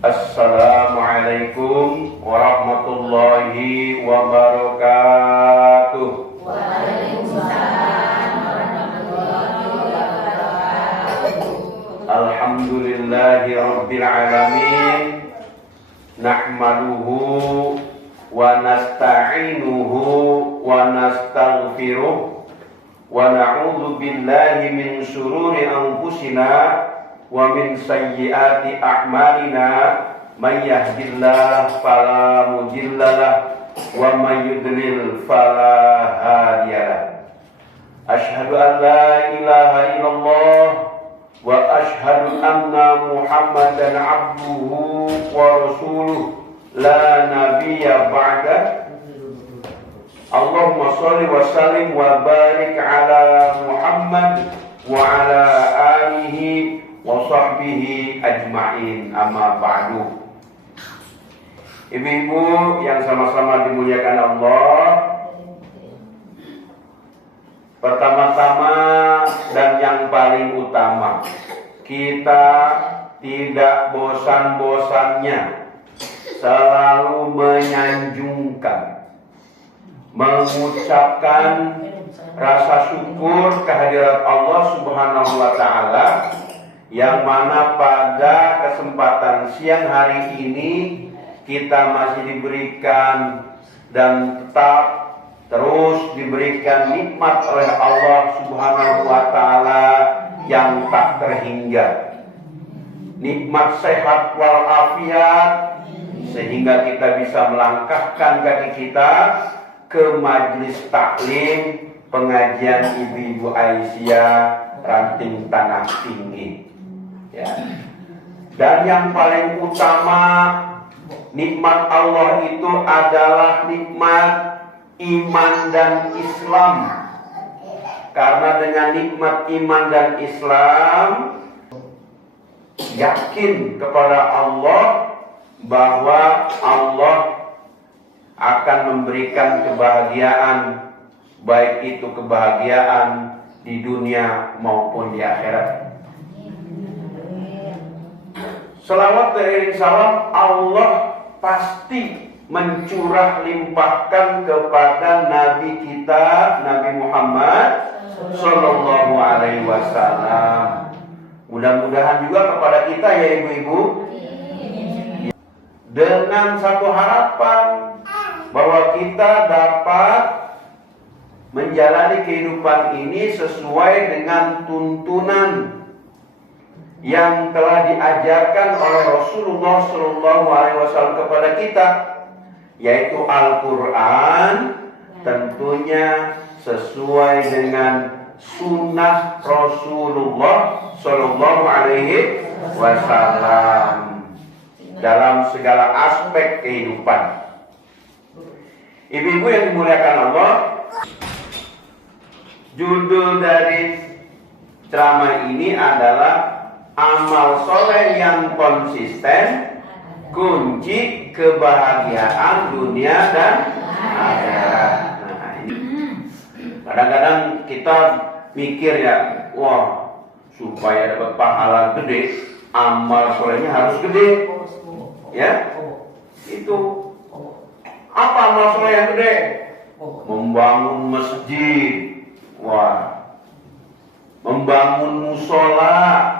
Assalamualaikum warahmatullahi wabarakatuh. Waalaikumsalam warahmatullahi wabarakatuh. Alhamdulillahi rabbil alamin. Nahmaduhu wa nasta'inuhu wa nastaghfiruh wa na'udzu billahi min syururi anfusina wa min sayyiati a'malina. May yahdihillahu fala mudhillalah wa may yudlil fala hadiyalah. Asyhadu an la ilaha illallah wa asyhadu anna Muhammadan abduhu wa rasuluh la nabiyya ba'da. Allahumma shalli wa sallim wa barik ala Muhammad wa ala alihi wa sahbihi ajma'in, amma ba'du. Ibu-ibu yang sama-sama dimuliakan Allah, pertama-tama dan yang paling utama, kita tidak bosan-bosannya selalu menyanjungkan, mengucapkan rasa syukur kehadirat Allah Subhanahu wa Ta'ala, yang mana pada kesempatan siang hari ini kita masih diberikan dan tetap terus diberikan nikmat oleh Allah Subhanahu wa Ta'ala yang tak terhingga, nikmat sehat walafiat, sehingga kita bisa melangkahkan kaki kita ke majelis taklim pengajian Ibu-ibu Aisyah Ranting Tanah Tinggi. Ya. Dan yang paling utama, nikmat Allah itu adalah nikmat iman dan Islam. Karena dengan nikmat iman dan Islam, yakin kepada Allah bahwa Allah akan memberikan kebahagiaan, baik itu kebahagiaan di dunia maupun di akhirat. Selawat beriring salam Allah pasti mencurah limpahkan kepada Nabi kita, Nabi Muhammad Sallallahu Alaihi Wasallam. Mudah-mudahan juga kepada kita, ya ibu-ibu, dengan satu harapan bahwa kita dapat menjalani kehidupan ini sesuai dengan tuntunan yang telah diajarkan oleh Rasulullah Sallallahu Alaihi Wasallam kepada kita, yaitu Al-Quran, tentunya sesuai dengan sunnah Rasulullah Sallallahu Alaihi Wasallam dalam segala aspek kehidupan. Ibu-ibu yang dimuliakan Allah, judul dari ceramah ini adalah amal soleh yang konsisten, kunci kebahagiaan dunia dan akhirat. Nah, ini kadang-kadang kita mikir ya, wah, supaya dapat pahala gede, amal solehnya harus gede, ya. Itu apa amal soleh yang gede? Membangun masjid, wah, membangun musola,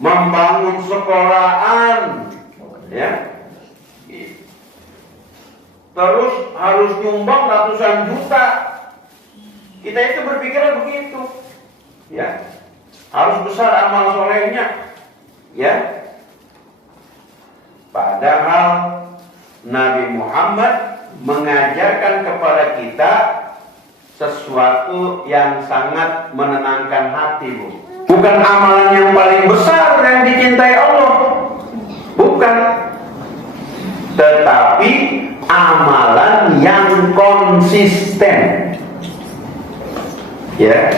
membangun sekolahan, ya. Terus harus nyumbang ratusan juta. Kita itu berpikir begitu, ya. Harus besar amal solehnya, ya. Padahal Nabi Muhammad mengajarkan kepada kita sesuatu yang sangat menenangkan hati, Bu. Bukan amalan yang paling besar yang dicintai Allah, bukan, tetapi amalan yang konsisten. Ya,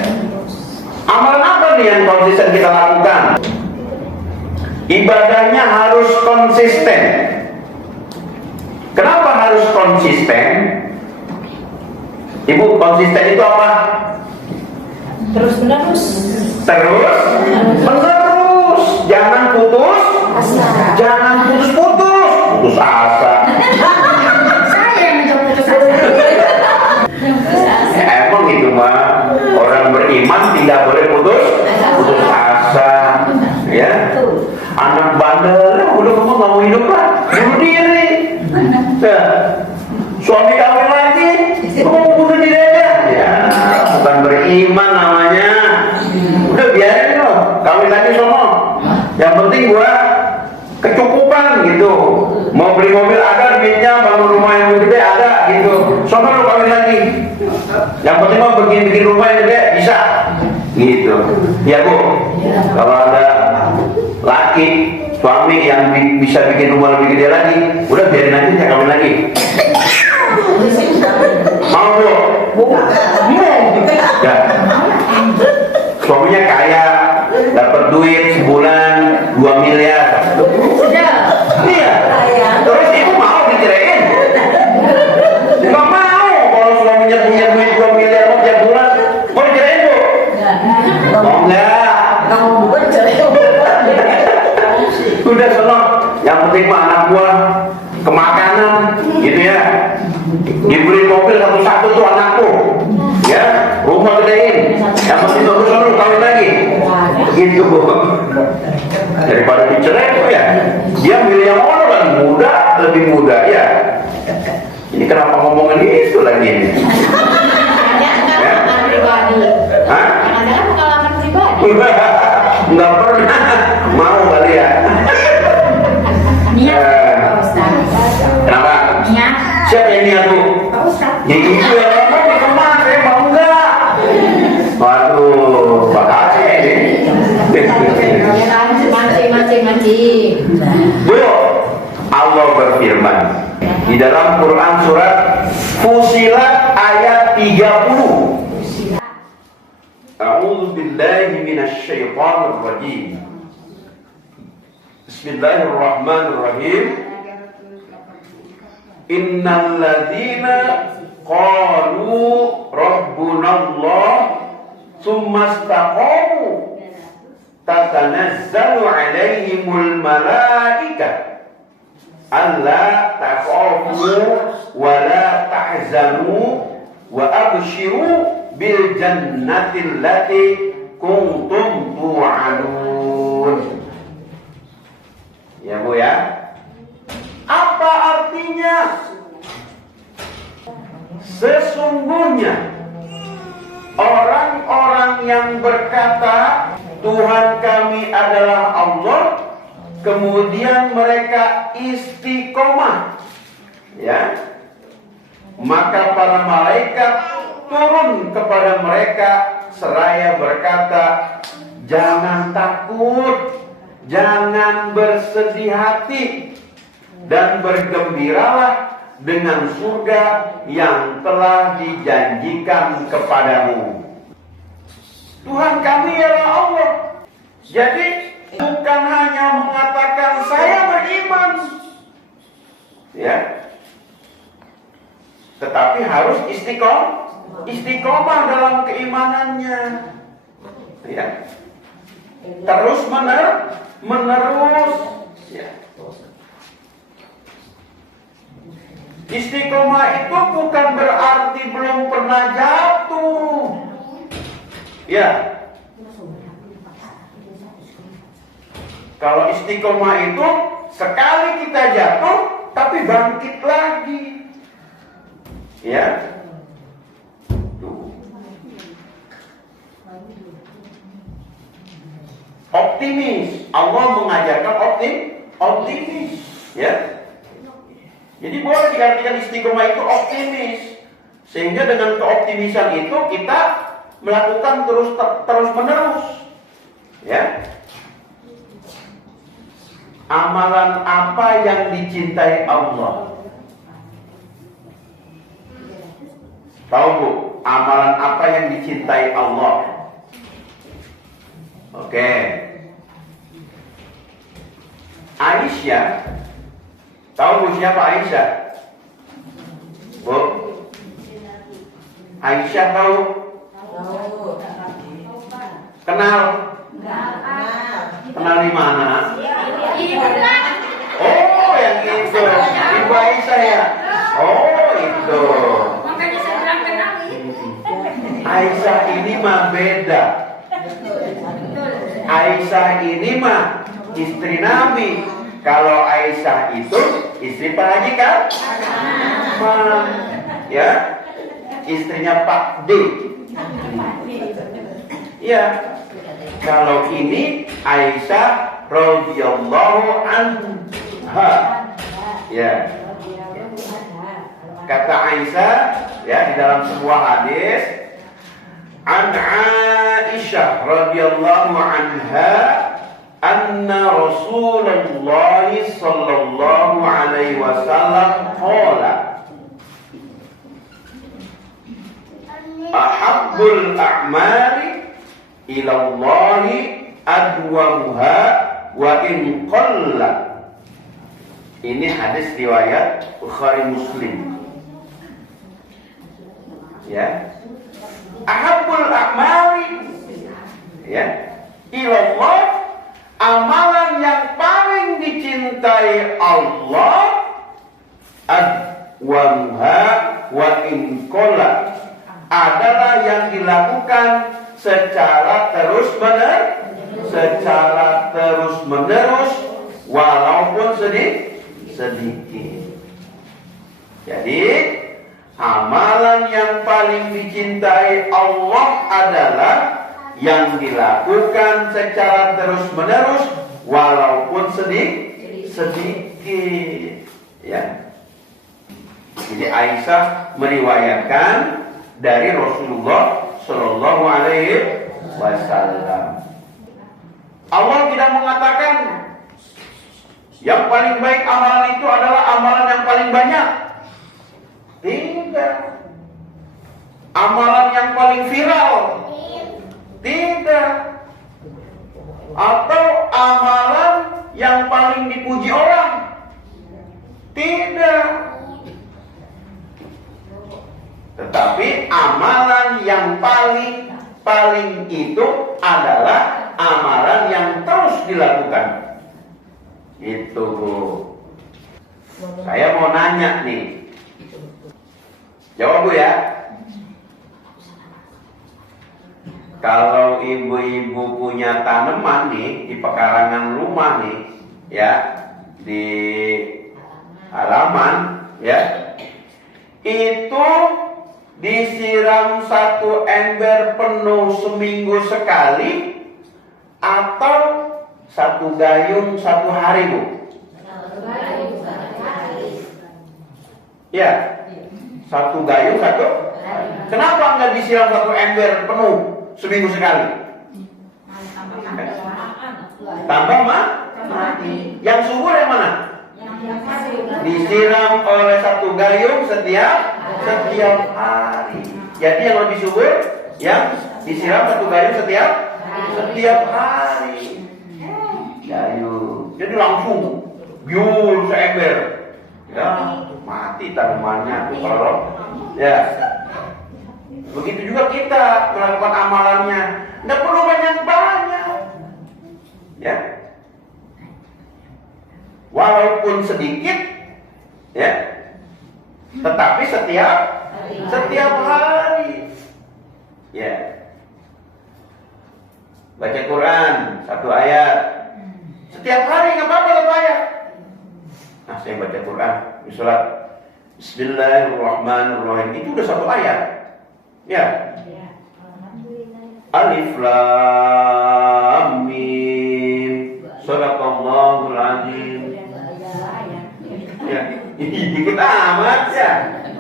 amalan apa nih yang konsisten kita lakukan? Ibadahnya harus konsisten. Kenapa harus konsisten? Ibu, konsisten itu apa? Terus menerus. Terus menerus. Jangan putus asa. putus asa. Saya yang menjawab putus asa. Yang putus asa. Emang itu mah orang beriman tidak boleh putus asa, ya. Anak bandel, udah kamu nggak mau hidup lah, bunuh diri. Ya. Suami kawin lagi, kamu bunuh diri aja. Ya, bukan beriman namanya. Udah biarin loh, kawin lagi sono. Yang penting gua kecukupan gitu. Mau beli mobil ada, duitnya, bangun rumah yang gede ada gitu. Sono lo kawin lagi. Yang penting mau bikin rumah yang gede bisa. Gitu. Ya Bu, kalau ada laki suami yang bisa bikin rumah lebih gede lagi, udah biarin aja dia kawin lagi. Mau Bu? Ya. Suaminya kaya, dapat duit sebulan 2 miliar. Iya. Terus ibu mau dicerain? Nggak mau. Kalau suaminya punya duit 2 miliar mau tiap bulan, mau dicerain Bu? Mau nggak? Udah sono. Yang penting mah anak gua kemakanan, gitu ya. Dibeli mobil satu-satu tuh anakku, ya. Rumah gedein. Yang penting bagus sono kawin lagi. Gitu Bu. Daripada dicerai tuh ya, dia milih yang mana kan muda, lebih muda ya. Ini kenapa ngomongin itu lagi ini? Pengalaman pribadi. Hah? Jangan-jangan pengalaman pribadi. Nggak pernah mau kali ya. Niat, Pak Ustaz. Kenapa? Niat. Siapa yang niat Bu? Pak Ustaz. Ya ibu yang ngomong di kemana? Saya mau nggak? Waduh, makasih ini. Mancing. Bu, Allah berfirman di dalam Quran surat Fusilat ayat 30. A'udzu billahi minasy syaithanir rajim. Bismillahirrahmanirrahim. Innal ladzina qalu rabbunallah tsumma istaqamu tatanazzalu alaihimul malaikah alla takhafu wa la tahzanu wa abshiru bil jannati allati kuntum tu'adun. Ya Bu ya. Apa artinya? Sesungguhnya orang-orang yang berkata Tuhan kami adalah Allah, kemudian mereka istiqomah, ya, maka para malaikat turun kepada mereka seraya berkata, jangan takut, jangan bersedih hati, dan bergembiralah dengan surga yang telah dijanjikan kepadamu. Tuhan kami adalah Allah. Jadi bukan hanya mengatakan saya beriman, ya, tetapi harus istiqomah dalam keimanannya, ya, terus menerus, ya. Istiqomah itu bukan berarti belum pernah jatuh, ya. Kalau istiqomah itu sekali kita jatuh tapi bangkit lagi, ya. Optimis. Allah mengajarkan optimis, ya. Jadi boleh dikatakan istiqomah itu optimis, sehingga dengan keoptimisan itu kita melakukan terus menerus, ya. Amalan apa yang dicintai Allah? Tahu Bu, amalan apa yang dicintai Allah? Oke. Aisyah. Tahu Bu siapa Aisyah? Bu? Aisyah tahu? Kenal? Kenal di mana? Oh, yang itu. Aisyah ya? Oh itu. Makanya saya bilang ke Nabi. Aisyah ini mah beda. Aisyah ini mah istri Nabi. Kalau Aisyah itu istri Pak Haji kan? Ya, istrinya Pak D. Ya. Kalau ini Aisyah radhiyallahu anha. Ya. Kata Aisyah ya di dalam sebuah hadis, an Aisyah radhiyallahu anha anna Rasulullah sallallahu alaihi wasallam qala ahabbul a'mali ila Allah adwamuha wa in qalla. Ini hadis riwayat Bukhari Muslim. Ya. Ahabbul a'mali ya ila Allah, amalan yang paling dicintai Allah adwamuha wa in qalla, adalah yang dilakukan secara terus menerus walaupun sedikit. Jadi amalan yang paling dicintai Allah adalah yang dilakukan secara terus menerus walaupun sedikit. Ya. Jadi Aisyah meriwayatkan dari Rasulullah Shallallahu Alaihi Wasallam. Allah tidak mengatakan yang paling baik amalan itu adalah amalan yang paling banyak. Tidak. Amalan yang paling viral. Tidak. Atau amalan yang paling dipuji orang. Tidak. Tetapi amalan yang paling itu adalah amalan yang terus dilakukan. Itu Bu. Saya mau nanya nih. Jawab Bu ya. Kalau ibu-ibu punya tanaman nih di pekarangan rumah nih, ya, di halaman, ya, itu disiram satu ember penuh seminggu sekali atau satu gayung satu hari Bu? Ya, satu gayung satu. Kenapa nggak disiram satu ember penuh seminggu sekali? Tambah mati. Yang subur yang mana? Disiram oleh satu gayung setiap hari. Jadi yang lebih subur yang disiram satu gayung setiap hari. Gayung. Jadi langsung biul seember. Ya, mati tanamannya kalau ya. Begitu juga kita melakukan amalannya. Tidak perlu banyak-banyak. Ya. Walaupun sedikit, ya, tetapi setiap hari, ya. Baca Quran satu ayat setiap hari, nggak apa-apa satu ayat. Nah, saya baca Quran di sholat Bismillahirrahmanirrahim, itu udah satu ayat, ya. Alif Lam Mim Shadaqallahul Azim. Ya, dikit amat ya.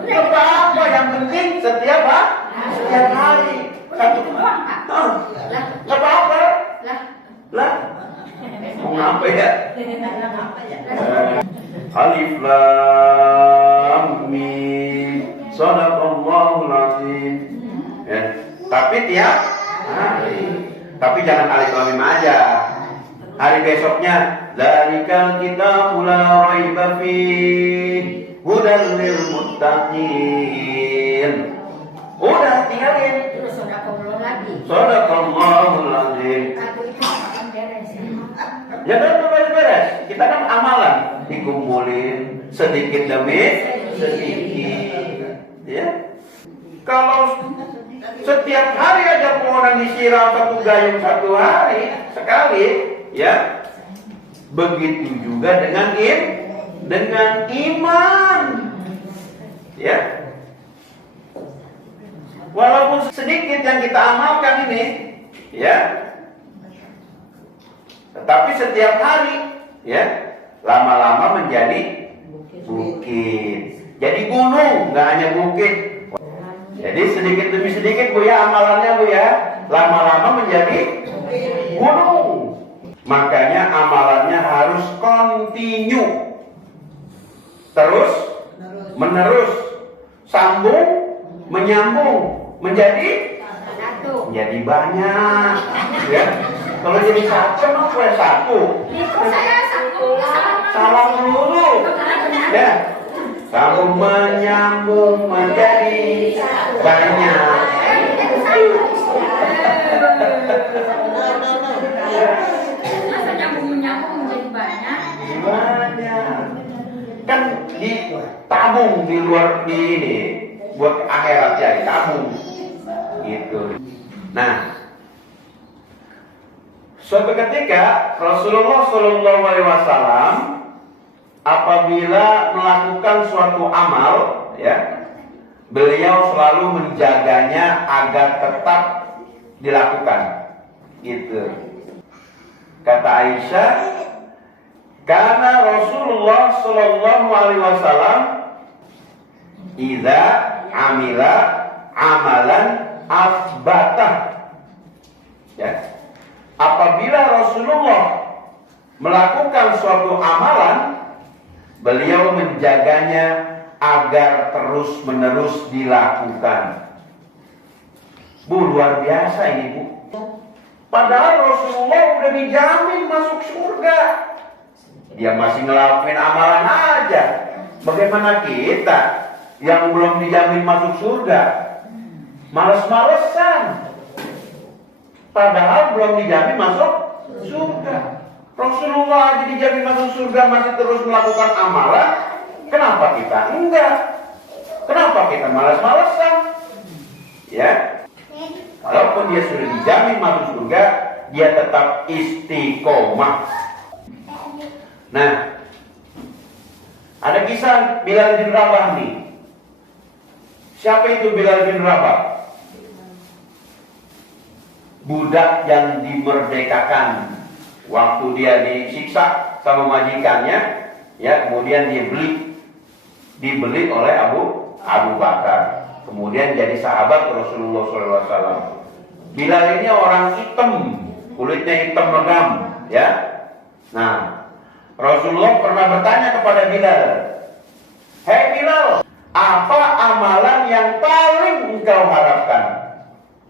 Gak apa-apa, yang penting setiap hari. Gak apa-apa. Lah, mau ngapa ya? Alif Lam Mim Shadaqallahul Azim. Ya, tapi tiap hari. Tapi jangan alif lam mim aja. Hari besoknya Zalikal kitabul la raiba fihi hudan lil muttaqin. Udah tinggalin. Terus sedekah lagi. Shadaqallahul azim. Ya kan beres. Kita kan amalan dikumpulin sedikit demi sedikit. Ya. Kalau setiap hari aja pohonan disiram satu gayung satu hari sekali, ya. Begitu juga dengan iman. Ya. Walaupun sedikit yang kita amalkan ini, ya. Tetapi setiap hari, ya, lama-lama menjadi bukit. Jadi gunung, nggak hanya bukit. Jadi sedikit demi sedikit, Bu ya, amalannya, Bu ya, lama-lama menjadi gunung. Makanya amalannya harus continue, terus menerus, sambung, menyambung, menjadi banyak, ya. Kalau jadi satu, apa satu? Salah dulu, ya. Sambung menyambung menjadi banyak. Masa nyambung menyambung menjadi banyak? Banyak. Kan ditabung di luar di ini buat akhirat ya, ditabung. Gitu. Nah, suatu ketika Rasulullah Shallallahu Alaihi Wasallam apabila melakukan suatu amal, ya, beliau selalu menjaganya agar tetap dilakukan. Gitu. Kata Aisyah, karena Rasulullah Shallallahu Alaihi Wasallam idza amila amalan asbatah. Ya. Apabila Rasulullah melakukan suatu amalan, beliau menjaganya agar terus-menerus dilakukan. Bu, luar biasa ini, Bu. Padahal Rasulullah udah dijamin masuk surga. Dia masih ngelakuin amalan aja. Bagaimana kita yang belum dijamin masuk surga? Males-malesan. Padahal belum dijamin masuk surga. Rasulullah aja dijamin masuk surga masih terus melakukan amalan. Kenapa kita enggak? Kenapa kita malas-malesan? Ya. Walaupun dia sudah dijamin masuk surga, dia tetap istiqomah. Nah, ada kisah Bilal bin Rabah nih. Siapa itu Bilal bin Rabah? Budak yang dimerdekakan waktu dia disiksa sama majikannya, ya, kemudian dia dibeli oleh Abu Bakar, kemudian jadi sahabat Rasulullah SAW. Bilal ini orang hitam, kulitnya hitam legam, ya. Nah, Rasulullah pernah bertanya kepada Bilal, "Hei Bilal, apa amalan yang paling engkau harapkan?"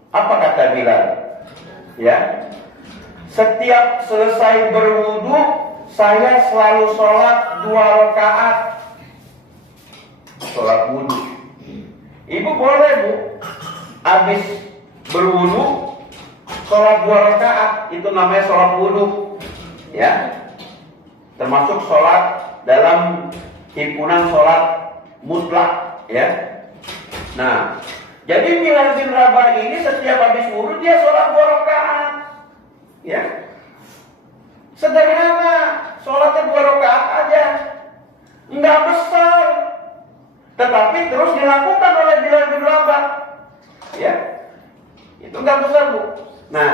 Apa kata Bilal? Ya, setiap selesai berwudu, saya selalu sholat 2 rakaat. Sholat wudu. Ibu boleh, Bu, habis berwudu sholat 2 rakaat, itu namanya sholat wudu, ya. Termasuk sholat dalam himpunan sholat mutlak, ya. Nah, jadi Bilal bin Rabah ini setiap habis wudu dia sholat 2 rakaat, ya. Sederhana, sholatnya 2 rakaat aja, nggak besar, tetapi terus dilakukan oleh Bilal bin Rabah, ya. Itu nggak besar, Bu. Nah,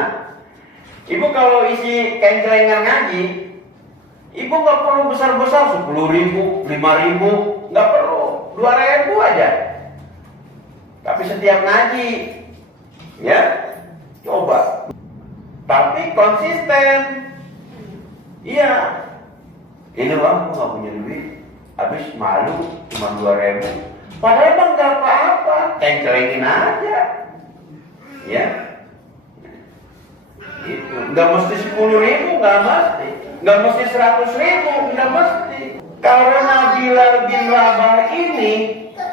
ibu kalau isi kencelengan ngaji, ibu nggak perlu besar-besar, 10.000, 5.000, nggak perlu, 2.000 aja. Tapi setiap ngaji, ya, coba. Tapi konsisten. Iya. Ini bang, nggak punya duit, habis malu cuma 2.000. Padahal emang nggak apa-apa, kencelengin aja, ya. Itu nggak mesti 10.000, nggak mesti 100.000, nggak mesti. Karena Bilal bin Rabah ini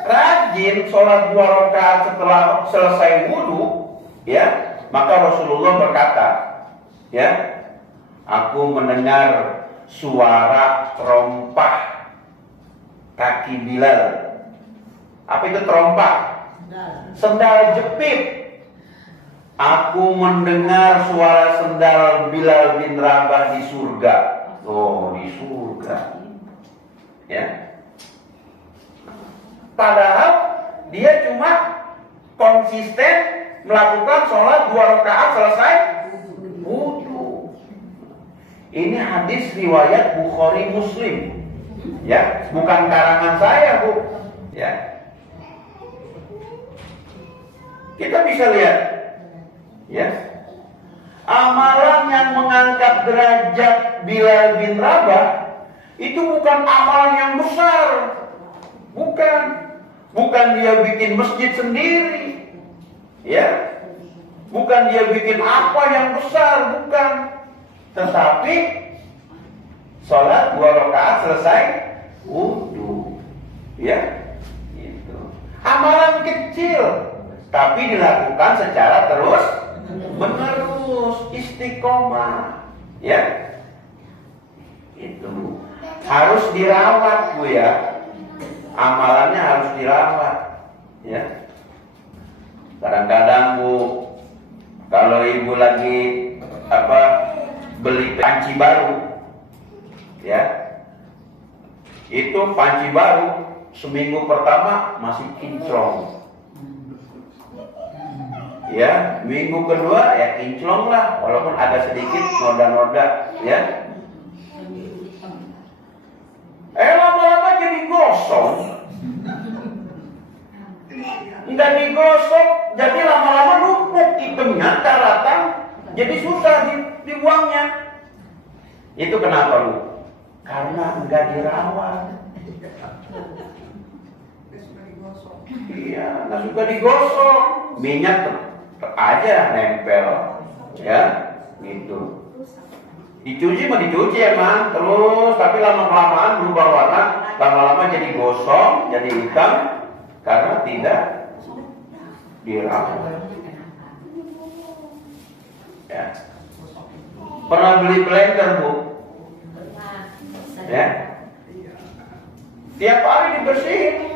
rajin sholat 2 rakaat setelah selesai wudu, ya, maka Rasulullah berkata, ya, aku mendengar suara terompah kaki Bilal. Apa itu trompa? Sendal jepit. Aku mendengar suara sendal Bilal bin Rabah di surga. Oh, di surga. Ya. Padahal dia cuma konsisten melakukan sholat 2 rakaat selesai wudu. Ini hadis riwayat Bukhari Muslim. Ya, bukan karangan saya, Bu. Ya. Kita bisa lihat, ya, amalan yang mengangkat derajat Bilal bin Rabah itu bukan amalan yang besar, bukan dia bikin masjid sendiri, ya, bukan dia bikin apa yang besar, bukan, tetapi sholat 2 rakaat selesai wudu, ya, itu amalan kecil. Tapi dilakukan secara terus menerus, istiqomah, ya. Itu harus dirawat, Bu, ya. Amalannya harus dirawat, ya. Kadang-kadang, Bu, kalau ibu lagi beli panci baru, ya, itu panci baru seminggu pertama masih kinclong. Ya, minggu kedua ya kinclong lah, walaupun ada sedikit noda-noda, ya. Lama-lama jadi gosong. Enggak digosok, jadi lama-lama numpuk hitamnya, daratan, jadi susah dibuangnya. Itu kenapa, Bu? Karena enggak dirawat. Iya, enggak suka digosok, minyak aja nempel, ya, gitu. Dicuci mah dicuci emang terus, tapi lama-kelamaan berubah warna, lama-lama jadi gosong, jadi hitam karena tidak dirawat. Ya. Pernah beli blender, Bu? Ya. Tiap hari dibersihin.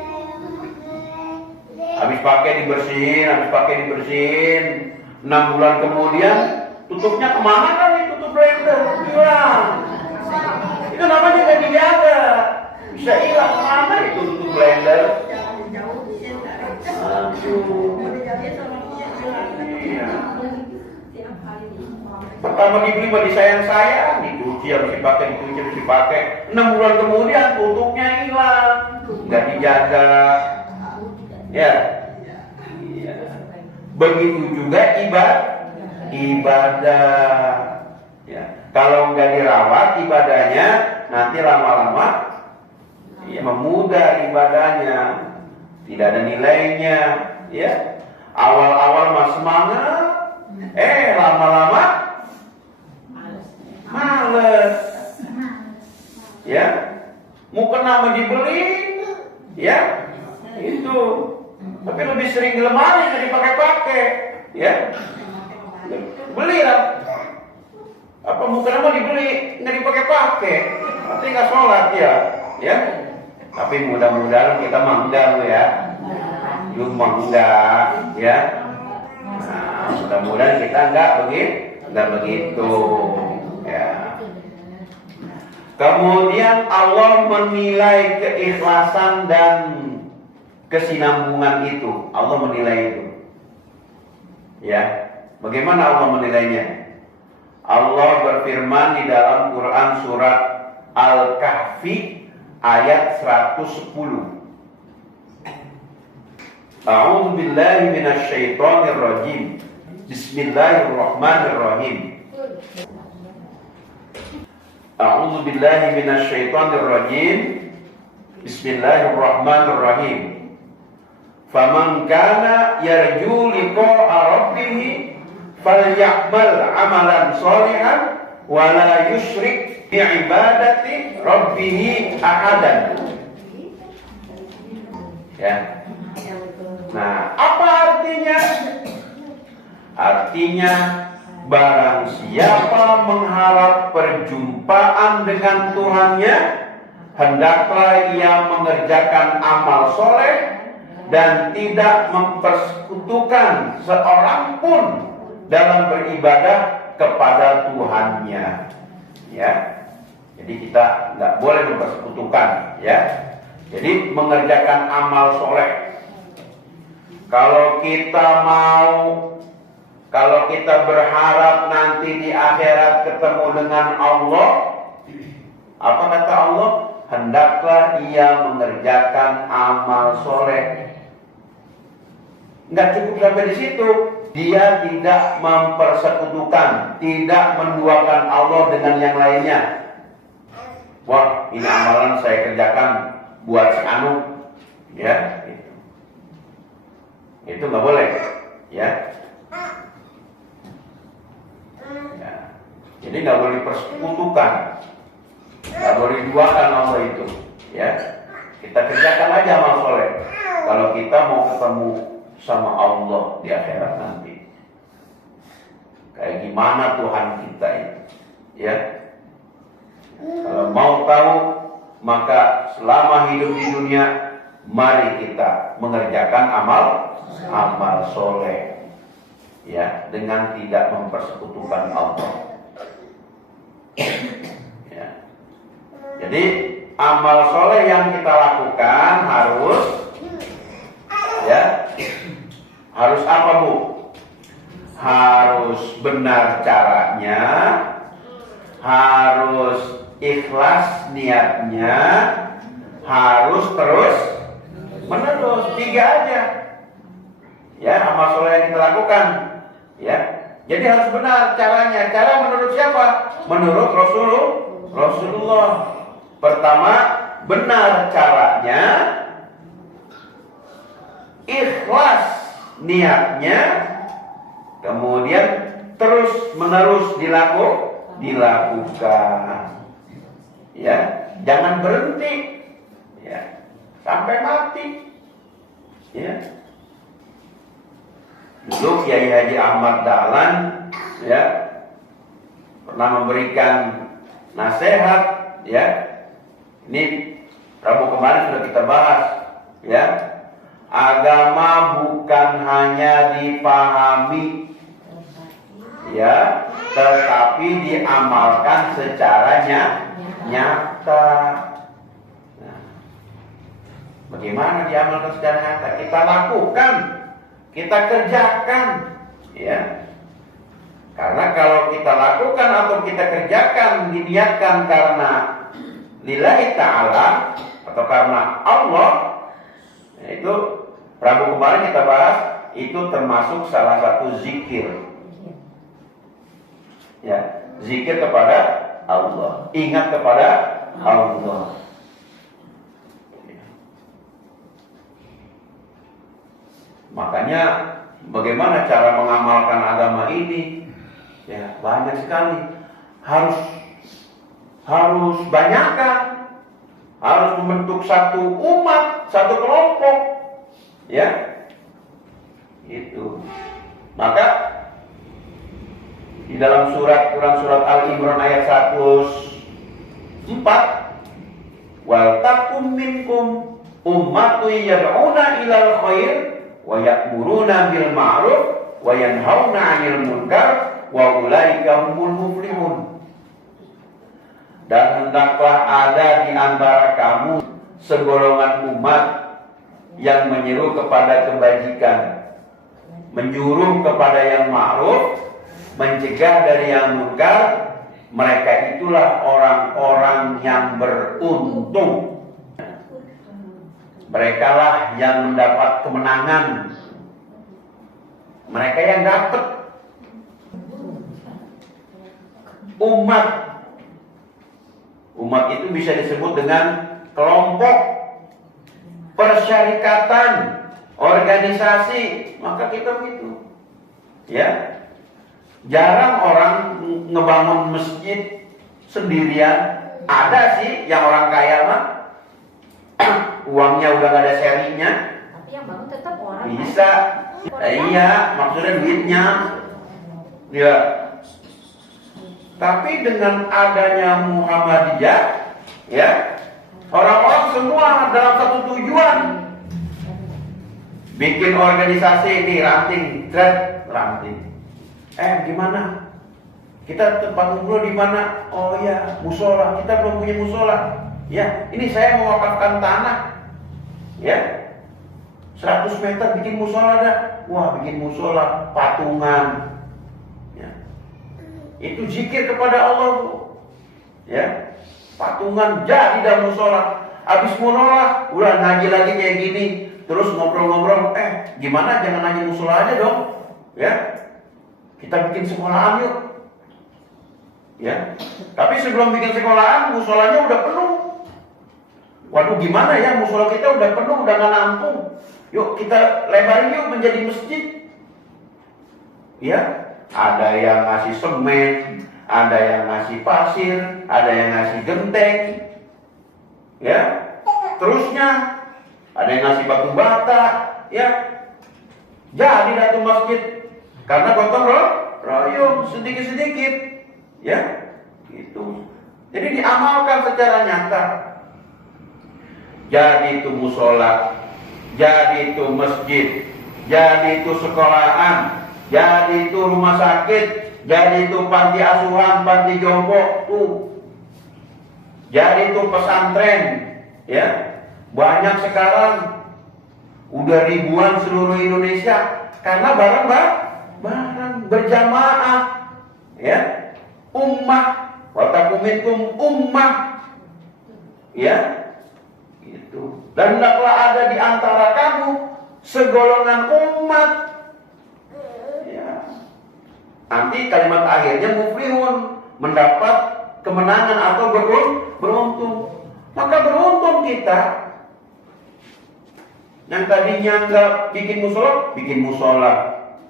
Habis pakai dibersihin, 6 bulan kemudian tutupnya kemana kali tutup blender? Hilang. Itu namanya gak dijaga, bisa hilang kemana itu tutup blender. Iya. Pertama dibeli mah disayang-sayang, dicuci harus dipakai. 6 bulan kemudian tutupnya hilang, nggak dijaga. Ya, iya. Begitu juga ibadah. Ya. Kalau nggak dirawat ibadahnya, nanti lama-lama ya memudar ibadahnya, tidak ada nilainya. Ya, awal-awal mah semangat, lama-lama males. Ya, mukena mah dibeli, ya, itu. Tapi lebih sering di lemari jadi pakai-pakai, ya. Beli lah. Apa mukena mah dibeli, nggak dipakai-pakai, nanti nggak sholat ya. Tapi mudah-mudahan kita mah enggak, ya. Cuma enggak, ya. Nah, mudah-mudahan kita enggak begitu, ya. Kemudian Allah menilai keikhlasan dan kesinambungan itu. Allah menilai itu. Ya. Bagaimana Allah menilainya? Allah berfirman di dalam Quran surat Al-Kahfi ayat 110. A'udzu billahi minasyaitonir rajim. Bismillahirrahmanirrahim. A'udzu billahi minasyaitonir rajim. Bismillahirrahmanirrahim. Faman kana yarju liqa'a rabbih falyamal amalan sholihan wa la yusyrik bi ibadati rabbih ahadan. Ya. Nah, apa artinya? Artinya barang siapa mengharap perjumpaan dengan Tuhannya, hendaklah ia mengerjakan amal soleh dan tidak mempersekutukan seorang pun dalam beribadah kepada Tuhannya. Ya, jadi kita nggak boleh mempersekutukan. Ya, jadi mengerjakan amal soleh. Kalau kita berharap nanti di akhirat ketemu dengan Allah, apa kata Allah? Hendaklah ia mengerjakan amal soleh. Nggak cukup sampai di situ. Dia tidak mempersekutukan, tidak menduakan Allah dengan yang lainnya. Wah, ini amalan saya kerjakan buat si Anu, ya. Itu nggak boleh, ya. Jadi nggak boleh dipersekutukan, nggak boleh diduakan Allah itu, ya. Kita kerjakan aja amal soleh. Kalau kita mau ketemu sama Allah di akhirat nanti, kayak gimana Tuhan kita itu, ya. Kalau mau tahu, maka selama hidup di dunia, mari kita mengerjakan amal soleh, ya, dengan tidak mempersekutukan Allah. Ya. Jadi amal soleh yang kita lakukan harus apa, Bu? Harus benar caranya, harus ikhlas niatnya, harus terus menerus. 3 aja. Ya, amal soleh yang kita lakukan. Ya, jadi harus benar caranya. Cara menurut siapa? Menurut Rasulullah. Pertama, benar caranya, ikhlas niatnya, kemudian terus menerus dilakukan. Ya, jangan berhenti, ya, sampai mati. Ya. Dulu Kiai Haji Ahmad Dahlan, ya, pernah memberikan nasihat, ya. Ini Rabu kemarin sudah kita bahas, ya. Agama bukan hanya dipahami, ya, tetapi diamalkan secara nyata. Nah, bagaimana diamalkan secara nyata? Kita lakukan, kita kerjakan, ya. Karena kalau kita lakukan atau kita kerjakan diniatkan karena lillahi ta'ala atau karena Allah, itu Rabu kemarin kita bahas, itu termasuk salah satu zikir. Ya, zikir kepada Allah, ingat kepada Allah. Makanya bagaimana cara mengamalkan agama ini? Ya, banyak sekali. Harus banyakkan. Harus membentuk satu umat, satu kelompok. Ya. Itu. Maka di dalam Quran surat Al-Imran ayat 104, wal takum minkum ummatun yad'una ilal khair wa ya'muruna bil ma'ruf wa yanhauna 'anil munkar wa ulaika humul muflihun. Dan hendaklah ada di antara kamu segolongan umat yang menyeru kepada kebajikan, menyuruh kepada yang ma'ruf, mencegah dari yang munkar. Mereka itulah orang-orang yang beruntung. Merekalah yang mendapat kemenangan. Mereka yang dapat. Umat itu bisa disebut dengan kelompok, persyarikatan, organisasi. Maka kita begitu, ya. Jarang orang ngebangun masjid sendirian. Ada sih yang orang kaya mah uangnya udah gak ada serinya, tapi yang bangun tetap orang. bisa. Iya, maksudnya duitnya. Ya. Tapi dengan adanya Muhammadiyah, ya, Orang-orang semua dalam satu tujuan. Bikin organisasi ini ranting, ranting. Gimana? Kita tempat ngumpul di mana? Oh ya, musola. Kita belum punya musola. Ya, ini saya mau wakafkan tanah. Ya, 100 meter bikin musola dah. Wah, bikin musola, patungan. Ya. Itu zikir kepada Allah, Bu. Ya, patungan jadi dah musola. Habis musola, udah ngaji lagi kayak gini. Terus ngobrol-ngobrol, gimana jangan ngaji musola aja dong. Ya, kita bikin sekolahan yuk. Ya, tapi sebelum bikin sekolahan, musolanya udah penuh. Waduh, gimana ya, musola kita udah penuh, udah nggak nampung. Yuk kita lebarin yuk menjadi masjid. Ya, ada yang ngasih semen, ada yang ngasih pasir, ada yang ngasih genteng. Ya, terusnya ada yang ngasih batu bata. Ya, jadi datu masjid karena gotong royong sedikit-sedikit. Ya, itu. Jadi diamalkan secara nyata. Jadi itu musola, jadi itu masjid, jadi itu sekolahan, jadi itu rumah sakit, jadi itu panti asuhan, panti jompo, tuh. Jadi itu pesantren, ya. Banyak sekarang, udah ribuan seluruh Indonesia karena bareng berjamaah, ya. Ummah, watakuminkum ummah, ya, itu. Dan hendaklah ada di antara kamu segolongan umat, ya. Nanti kalimat akhirnya muflihun, mendapat kemenangan atau beruntung. Maka beruntung kita. Yang tadinya nggak bikin musola,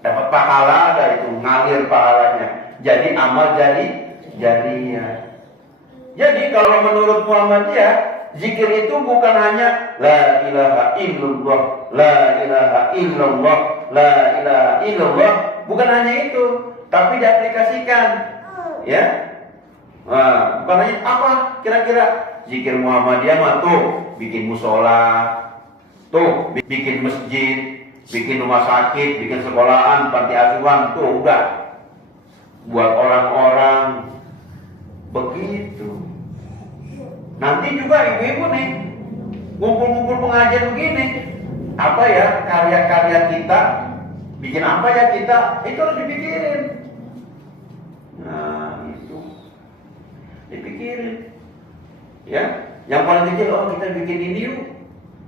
dapat pahala, ada itu ngalir pahalanya. Jadi amal jariah. Jadi kalau menurut Muhammadiyah, zikir itu bukan hanya la ilaha illallah, la ilaha illallah, la ilaha illallah, bukan hanya itu, tapi diaplikasikan. Ya. Nah, bukan hanya apa kira-kira zikir Muhammadiyah mah tuh bikin musola, tuh bikin masjid, bikin rumah sakit, bikin sekolahan, panti asuhan, tuh udah buat orang-orang begitu. Nanti juga ibu-ibu nih ngumpul-ngumpul pengajian begini, apa ya karya-karya kita, bikin apa ya kita, itu harus dipikirin. Nah itu dipikirin, ya. Yang paling kecil, oh kita bikin ini yuk,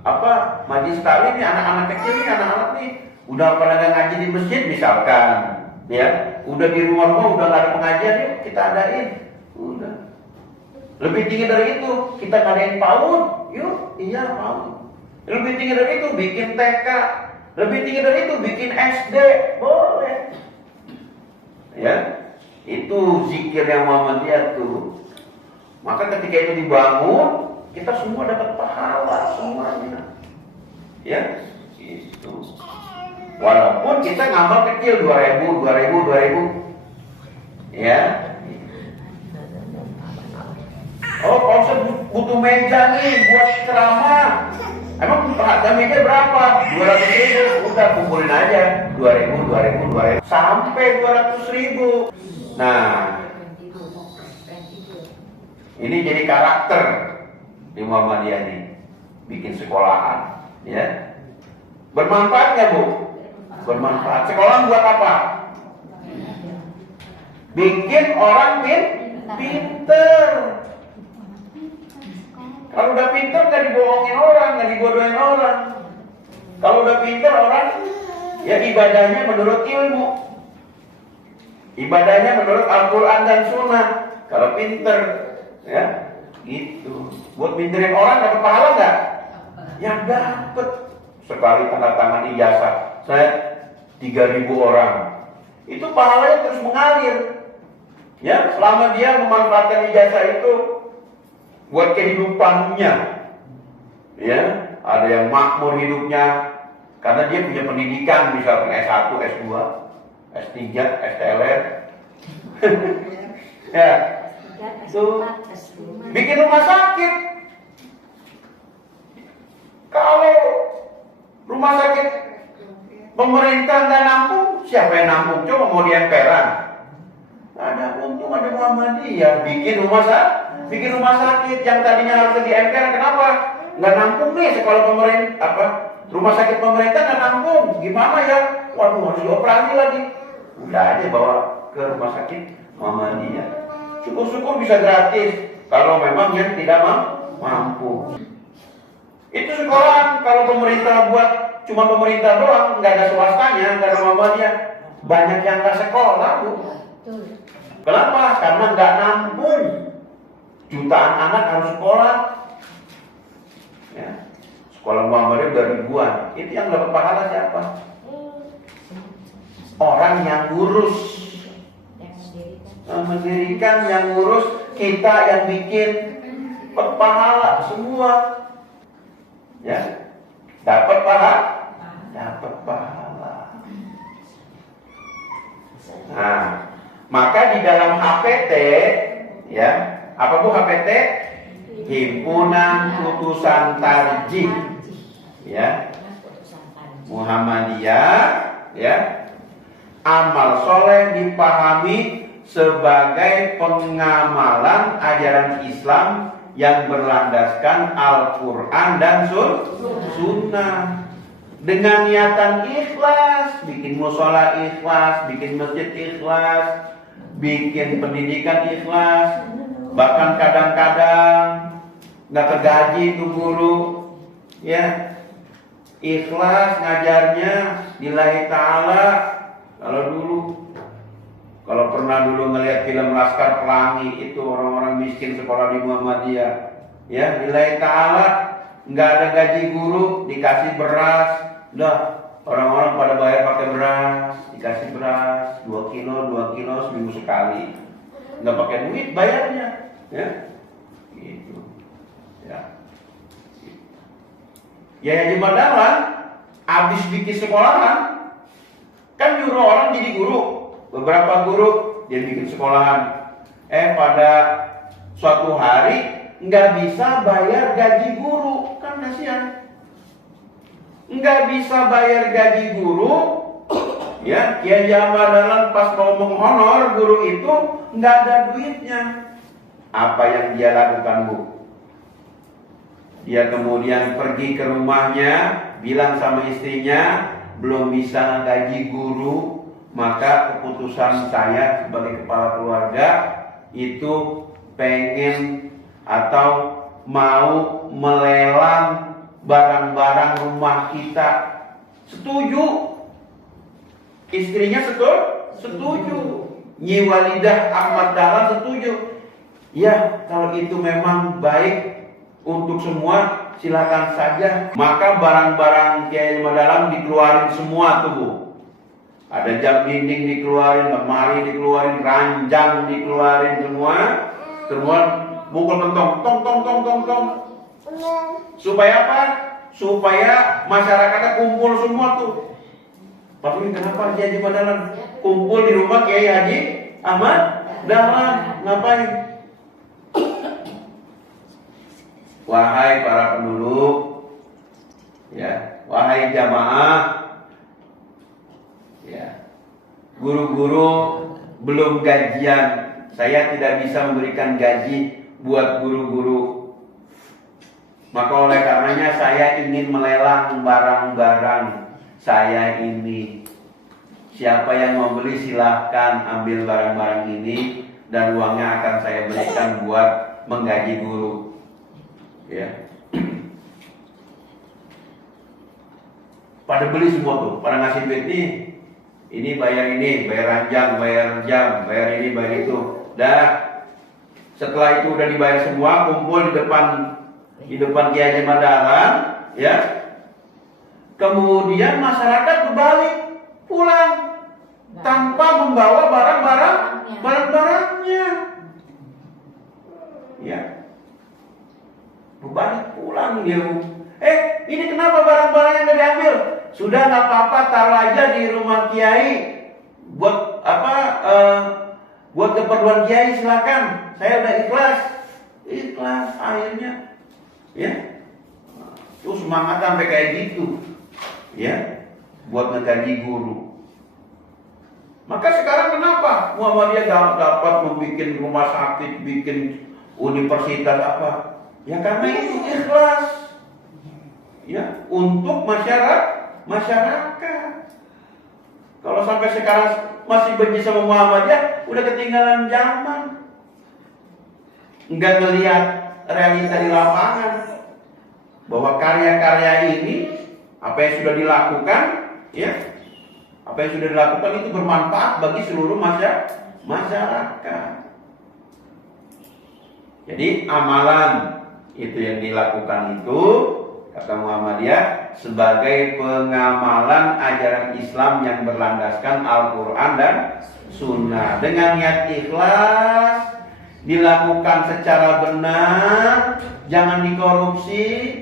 apa majlis taklim nih, anak-anak kecil nih, anak-anak nih udah pada ngaji di masjid misalkan, ya. Udah di rumah-rumah udah gak ada pengajian, yuk kita adain. Udah. Lebih tinggi dari itu kita ngadain PAUD, yuk. Iya PAUD. Lebih tinggi dari itu bikin TK. Lebih tinggi dari itu bikin SD, boleh. Ya, itu zikir yang Muhammadiyah tuh. Maka ketika itu dibangun, kita semua dapat pahala semuanya. Ya, itu. Walaupun kita ngamal kecil 2000. Ya. Oh, kalau saya butuh meja nih buat ceramah. Emang harga meja berapa? 200.000. Udah kumpulin aja 2.000 sampai 200.000. Nah, ini jadi karakter di Muhammadiyah nih. Bikin sekolahan, ya. Bermanfaat nggak, Bu? Bermanfaat. Sekolah buat apa? Bikin orang pinter. Kalau udah pinter nggak dibohongin orang, nggak dibodohin orang. Kalau udah pinter orang, ya ibadahnya menurut ilmu, ibadahnya menurut Al-Quran dan Sunnah. Kalau pinter, ya gitu. Buat pinterin orang dapat pahala nggak? Ya dapat. Sekali tanda tangan ijazah, saya 3.000 orang. Itu pahalanya terus mengalir. Ya, selama dia memanfaatkan ijazah itu buat kehidupannya. Ya, ada yang makmur hidupnya karena dia punya pendidikan, misalnya S1, S2, S3, STLR. Ya. Itu bikin rumah sakit. pemerintah nggak nampung, siapa yang nampung? Coba mau di emperan. Ada untung ada Muhammadiyah bikin rumah sakit yang tadinya harus di emperan. Kenapa? Nggak nampung nih sekolah pemerintah rumah sakit pemerintah nggak nampung. Gimana ya? Waduh, harus dioperasi lagi. Udah aja bawa ke rumah sakit Muhammadiyah. Syukur-syukur bisa gratis kalau memang yang tidak mampu. Itu sekolah kalau pemerintah buat cuma pemerintah doang, nggak ada swastanya, nggak ada Muhammadiyah, banyak yang nggak sekolah, Bu. Kenapa? Karena nggak nampung. Jutaan anak harus sekolah. Ya. Sekolah Muhammadiyah udah ribuan. Itu yang dapat pahala siapa? Orang yang ngurus, mendirikan, yang ngurus, kita yang bikin, pahala semua. Ya, dapat pahala. Nah, maka di dalam HPT, ya, apa Bu HPT? Himpunan Putusan Tarjih, ya, Muhammadiyah, ya. Amal soleh dipahami sebagai pengamalan ajaran Islam yang berlandaskan Al-Quran dan Sunnah dengan niatan ikhlas, bikin musola ikhlas, bikin masjid ikhlas, bikin pendidikan ikhlas, bahkan kadang-kadang nggak kegaji tuh guru, ya, ikhlas ngajarnya lillahi ta'ala. Kalau pernah dulu ngelihat film Laskar Pelangi, itu orang-orang miskin sekolah di Muhammadiyah, ya, lillahi ta'ala, nggak ada gaji guru, dikasih beras, udah orang-orang pada bayar pakai beras, dikasih beras 2 kilo seminggu sekali, nggak pakai duit bayarnya, ya, gitu, ya. Haji Madalan habis bikin sekolahan, kan nyuruh orang jadi guru, beberapa guru dia bikin sekolahan. Pada suatu hari nggak bisa bayar gaji guru, kan kasihan. Nggak bisa bayar gaji guru, ya, Kiai Ahmad Dahlan pas mau menghonor guru itu nggak ada duitnya. Apa yang dia lakukan, Bu? Dia kemudian pergi ke rumahnya, bilang sama istrinya, belum bisa gaji guru, maka keputusan saya sebagai kepala keluarga itu pengen atau mau melelang barang-barang rumah kita. Setuju? Istrinya setuju. Nyi Walidah Ahmad Dahlan setuju. Ya, kalau itu memang baik untuk semua, silakan saja. Maka barang-barang Kiai Ahmad Dahlan dikeluarin semua tuh, Bu. Ada jam dinding dikeluarin, lemari dikeluarin, ranjang dikeluarin semua pukul kentong, tong. Supaya apa? Supaya masyarakatnya kumpul semua tuh. Pak ini kenapa Kiai Ahmad Dahlan kumpul di rumah Kiai Haji Ahmad Dahlan? Ngapain? Wahai para penduduk, ya, wahai jamaah, ya, guru-guru belum gajian, saya tidak bisa memberikan gaji buat guru-guru. Maka oleh karenanya saya ingin melelang barang-barang saya ini. Siapa yang mau beli silahkan ambil barang-barang ini dan uangnya akan saya berikan buat menggaji guru. Ya. Pada beli semua tuh, pada ngasih duit nih. Ini, bayar ranjang, bayar jam, bayar ini, bayar itu. Dah. Setelah itu udah dibayar semua, kumpul di depan Kiai Ahmad Dahlan, ya. Kemudian masyarakat berbalik pulang tanpa membawa barang-barangnya. Ya. Berbalik pulang dia. Ini kenapa barang-barangnya nggak diambil? Sudah, nggak apa-apa, taruh aja di rumah Kiai. Buat apa? Buat keperluan Kiai silakan. Saya udah ikhlas akhirnya. Ya, terus semangat sampai kayak gitu, ya. buat ngegaji guru. Maka sekarang kenapa Muhammadiyah dapat membuat rumah sakit, bikin universitas apa? Ya karena itu ikhlas. Ya, untuk masyarakat. Kalau sampai sekarang masih benci sama Muhammadiyah, udah ketinggalan zaman. Enggak ngelihat realita di lapangan bahwa karya-karya ini, apa yang sudah dilakukan, ya, apa yang sudah dilakukan itu bermanfaat bagi seluruh masyarakat. Jadi amalan itu yang dilakukan itu, kata Muhammadiyah, sebagai pengamalan ajaran Islam yang berlandaskan Al-Quran dan Sunnah dengan niat ikhlas, dilakukan secara benar, jangan dikorupsi,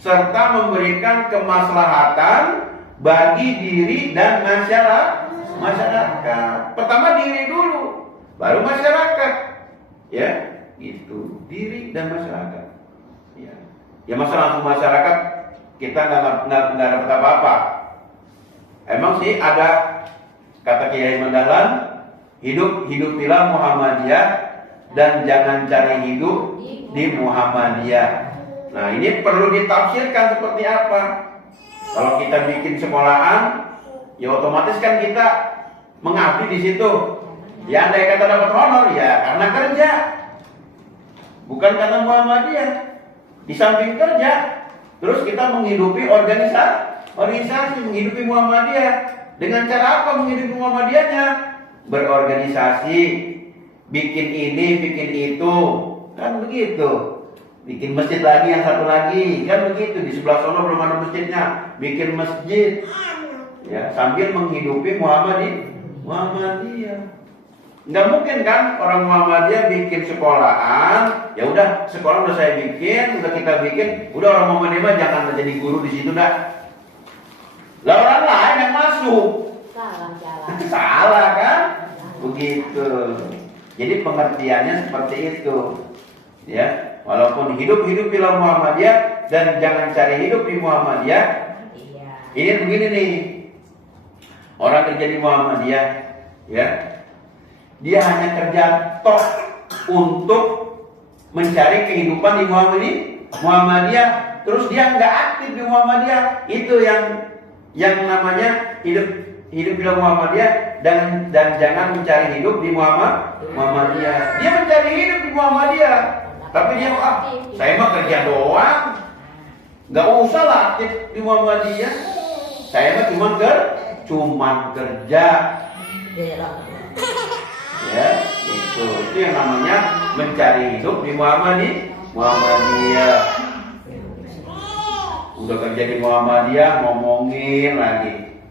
serta memberikan kemaslahatan bagi diri dan masyarakat. Pertama diri dulu, baru masyarakat. Ya, itu diri dan masyarakat. Ya masa langsung masyarakat kita nggak dapat apa-apa. Emang sih ada kata Kiai Mandahlan, hidupilah Muhammadiyah dan jangan cari hidup di Muhammadiyah. Nah ini perlu ditafsirkan seperti apa. Kalau kita bikin sekolahan, ya otomatis kan kita mengabdi di situ. Ya andai kata dapat honor ya karena kerja, bukan karena Muhammadiyah. Di samping kerja, terus kita menghidupi organisasi, menghidupi Muhammadiyah. Dengan cara apa menghidupi Muhammadiyahnya? Berorganisasi, bikin ini, bikin itu, kan begitu. Bikin masjid lagi, yang satu lagi, kan begitu. Di sebelah sana belum ada masjidnya, bikin masjid, ya sambil menghidupi Muhammadiyah. Nggak mungkin kan orang Muhammadiyah bikin sekolahan, ya udah sekolah udah saya bikin, udah kita bikin, udah orang Muhammadiyah jangan jadi guru di situ dah. Lah orang lain yang masuk. Salah kan? Begitu. Jadi pengertiannya seperti itu. Ya, walaupun hidup di Muhammadiyah dan jangan cari hidup di Muhammadiyah. Ini begini nih. Orang kerja di Muhammadiyah, ya. Dia hanya kerja toh untuk mencari kehidupan di Muhammadiyah. Terus dia nggak aktif di Muhammadiyah. Itu yang namanya hidup di Muhammadiyah dan jangan mencari hidup di Muhammadiyah. Dia mencari hidup di Muhammadiyah, tapi dia saya mah kerja doang, nggak usah lah aktif di Muhammadiyah. Saya mah cuma kerja. Ya, itu yang namanya mencari hidup di Muhammadiyah. Udah kerja di Muhammadiyah ngomongin lagi,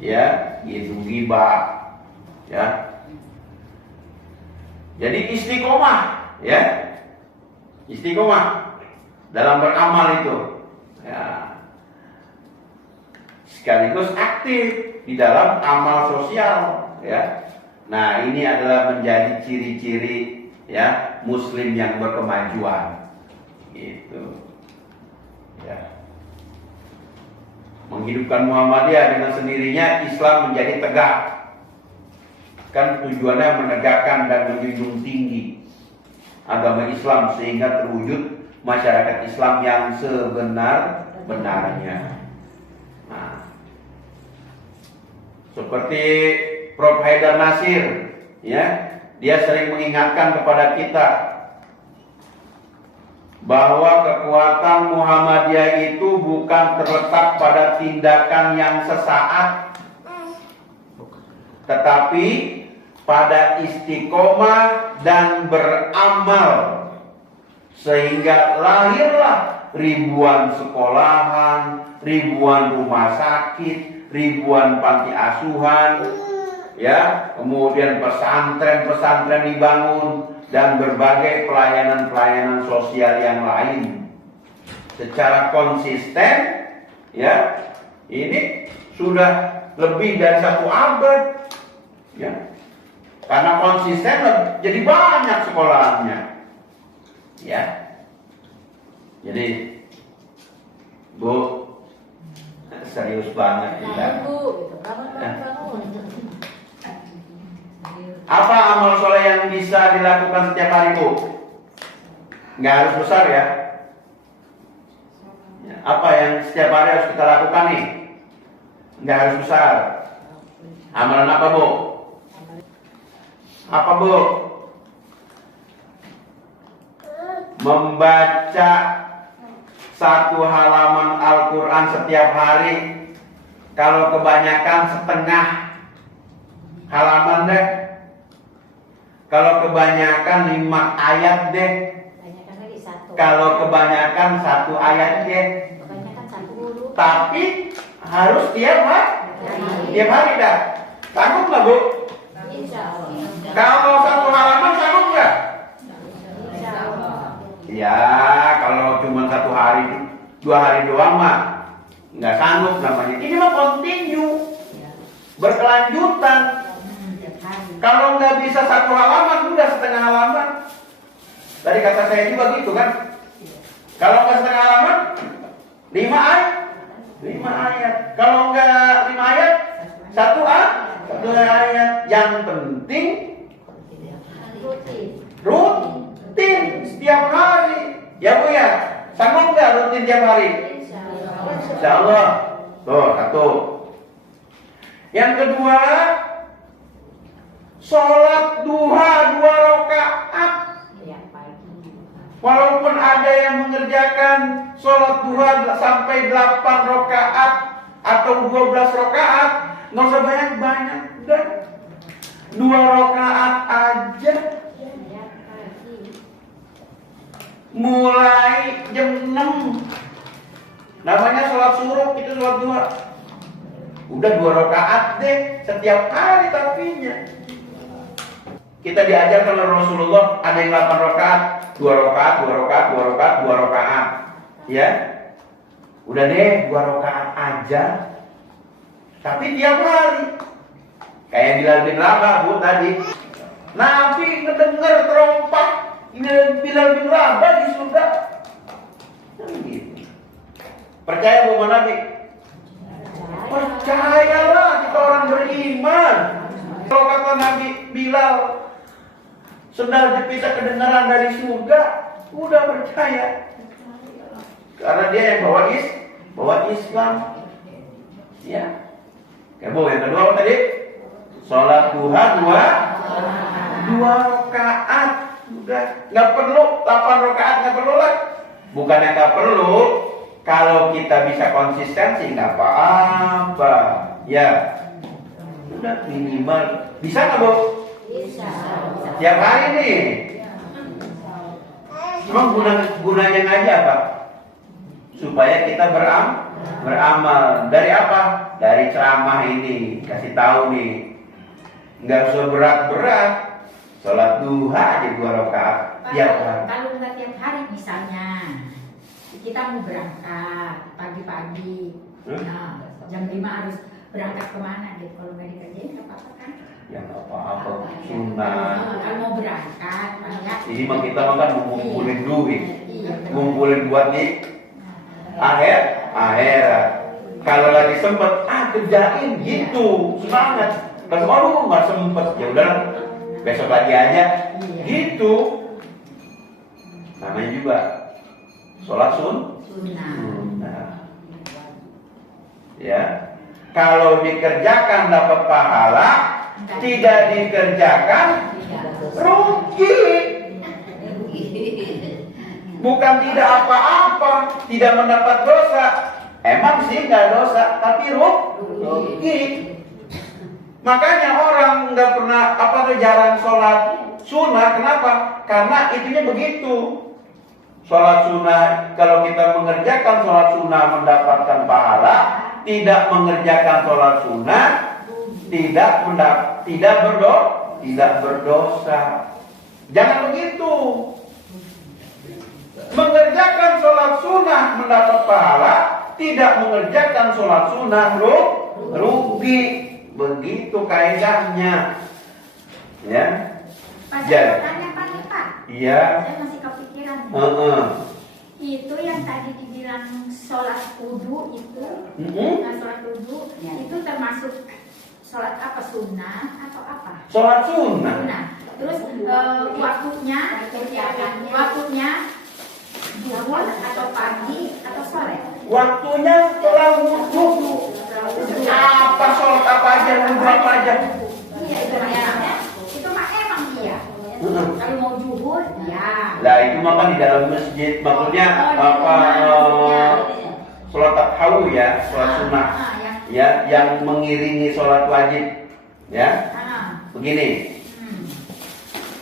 ya, gitu ghibah, ya. Jadi istiqomah, ya, istiqomah dalam beramal itu, ya. Sekaligus aktif di dalam amal sosial, ya. Nah ini adalah menjadi ciri-ciri ya Muslim yang berkemajuan, gitu. Ya. Menghidupkan Muhammadiyah dengan sendirinya Islam menjadi tegak. Kan tujuannya menegakkan dan menjunjung tinggi agama Islam sehingga terwujud masyarakat Islam yang sebenar-benarnya. Nah, seperti Prof. Haidar Nasir, ya, dia sering mengingatkan kepada kita bahwa kekuatan Muhammadiyah itu bukan terletak pada tindakan yang sesaat, tetapi pada istiqomah dan beramal, sehingga lahirlah ribuan sekolahan, ribuan rumah sakit, ribuan panti asuhan, ya, kemudian pesantren dibangun dan berbagai pelayanan sosial yang lain secara konsisten, ya. Ini sudah lebih dari 1 abad, ya. Karena konsisten jadi banyak sekolahannya, ya. Jadi Bu, serius serius banget kita. Bu, gitu. Bangun. Apa amal soleh yang bisa dilakukan setiap hari, Bu? Nggak harus besar ya. Apa yang setiap hari harus kita lakukan nih? Nggak harus besar. Amalan apa, Bu? Apa, Bu? Membaca 1 halaman Al-Quran setiap hari. Kalau kebanyakan setengah halaman deh. Kalau kebanyakan 5 ayat deh. Kebanyakan lagi 1. Kalau kebanyakan 1 ayat deh. Kebanyakan 1 dulu. Tapi harus tiap hari. Tiap hari dah. Sanggup nggak, Bu? Insya Allah. Kalau 1 halaman sanggup nggak? Insya Allah. Ya, kalau cuma 1 hari, 2 hari doang mah nggak sanggup namanya. Ini mah continue, berkelanjutan. Tiap hari. Kalau nggak bisa 1 halaman, udah setengah halaman. Tadi kata saya juga gitu kan. Kalau nggak setengah halaman, 5 ayat. 5 ayat. Kalau nggak 5 ayat, 1 ayat. Yang penting rutin setiap hari. Ya, Bu ya. Sanggup nggak rutin tiap hari? Insya Allah. Tuh, 1. Yang kedua, sholat duha 2 rakaat. Walaupun ada yang mengerjakan sholat duha sampai 8 rakaat atau 12 rakaat, nggak usah banyak-banyak, udah 2 rakaat aja. Mulai jam 6. Namanya sholat suruh, itu sholat duha. Udah 2 rakaat deh setiap hari tapinya. Kita diajarkan oleh Rasulullah, ada yang 8 rakaat, 2 rakaat, 2 rakaat, 2 rakaat, 2 rakaat. Ya. Udah deh 2 rakaat aja. Tapi tiap hari. Kayak Bilal bin Rabah, Bu, tadi. Nabi ngedenger terompak Bilal bin Rabah di surga. Gitu. Percaya Bu Nabi? Percayalah, kita orang beriman. Kalau kata Nabi Bilal, sendal jepitnya kedengaran dari surga, udah percaya. Karena dia yang bawa Islam. Ya. Oke, Bu, yang kedua apa tadi? Sholat duha 2 rakaat. Udah, nggak perlu 8 rakaat, nggak perlu lah. Bukannya nggak perlu, kalau kita bisa konsisten sih nggak apa-apa. Ya, udah minimal. Bisa nggak, Bu? Bisa. Tiap hari nih. Emang gunanya ngaji apa? Supaya kita beramal. Dari apa? Dari ceramah ini. Kasih tahu nih. Nggak usah berat-berat. Sholat duha aja 2 rakaat. Tiap hari. Kalau nggak tiap hari misalnya, kita mau berangkat pagi-pagi. Nah, jam 5 harus berangkat kemana gitu? Kalau nggak dikerjain nggak apa-apa kan? Ya nggak apa-apa. Sunnah. Kalau mau berangkat, ya. Ini mah kita makan mau ngumpulin duit. Iya. Ngumpulin buat di akhirat. Kalau lagi sempet, kerjain gitu, semangat. Kalau nggak sempet, ya udah besok lagi aja, gitu. Namanya juga sholat sunnah. Ya, kalau dikerjakan dapat pahala, tidak dikerjakan rugi. Bukan tidak apa-apa, tidak mendapat dosa. Emang sih nggak dosa, tapi rugi. Makanya orang nggak pernah jarang sholat sunnah. Kenapa? Karena itunya begitu. Sholat sunnah, kalau kita mengerjakan sholat sunnah mendapatkan pahala, tidak mengerjakan sholat sunnah tidak berdosa. Jangan begitu. Mengerjakan sholat sunnah mendapat pahala, tidak mengerjakan sholat sunnah rugi. Begitu kaidahnya. Ya. Pak, Ya. saya tanya Pak. Iya. Saya masih kepikiran. Heeh. Itu yang tadi dibilang sholat wudhu itu, Mm-mm. sholat wudhu itu termasuk sholat apa, sunnah atau apa? Sholat sunnah. Sunnah. Terus waktunya zuhur atau pagi atau sore? Waktunya setelah wudhu. Apa sholat apa aja, wudhu apa aja. Iya, itu mah emang iya. Kalau mau zuhur, ya. Nah itu mah kan di dalam masjid, maksudnya apa? Sholat tahawu ya, sholat sunnah. Ya, yang mengiringi sholat wajib. Ya, begini.